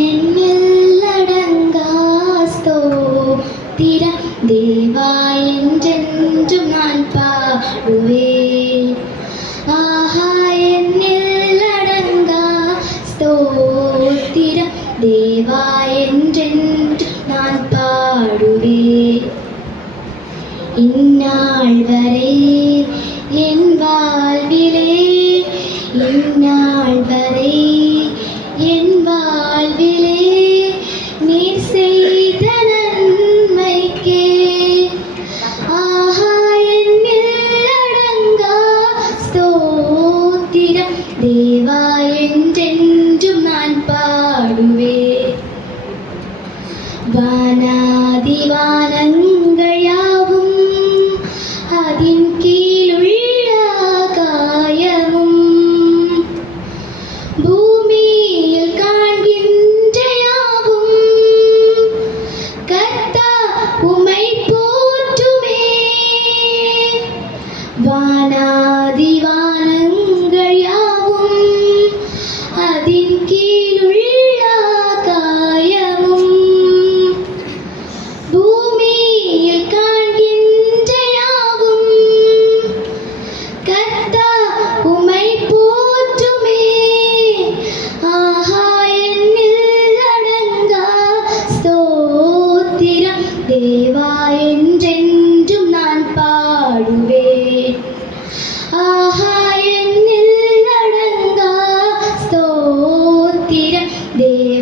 എന്നിലടങ്ങാ സ്തോത്രം ദേവാ என்றென்றும் நான் பாடுவேன். ஆஹா എന്നിലടങ്ങാ ஸ்தோத்திரம் தேவா என்றென்றும் நான் பாடுவேன். இந்நாள் வரை என் வாழ்விலே, இந்நாள் வரை என் வாழ்விலே நீர் செய்த நன்மைக்கே ஆஹா എന്നിലടങ്ങா ஸ்தோத்திரம் தேவா என்றென்றும் நான் பாடுவேன். வானாதிவானங்கள் யாவும் அதின் கீழுள்ள ஆகாயமும் பூமியில் காண்கின்ற யாவும் கர்த்தா உம்மை போற்றுமே. வானாதிவானங்கள் யாவும் அதின் கீழுள்ள ஆகாயமும் பூமியில் காண்கின்ற யாவும் கர்த்தா உம்மை போற்றுமே. ஆஹா എന്നിലടങ്ങா ஸ்தோத்திரம் தேவா என்றென்றும் நான் பாடுவேன். ஆஹா എന്നിലടങ്ങா ஸ்தோத்திரம் தேவா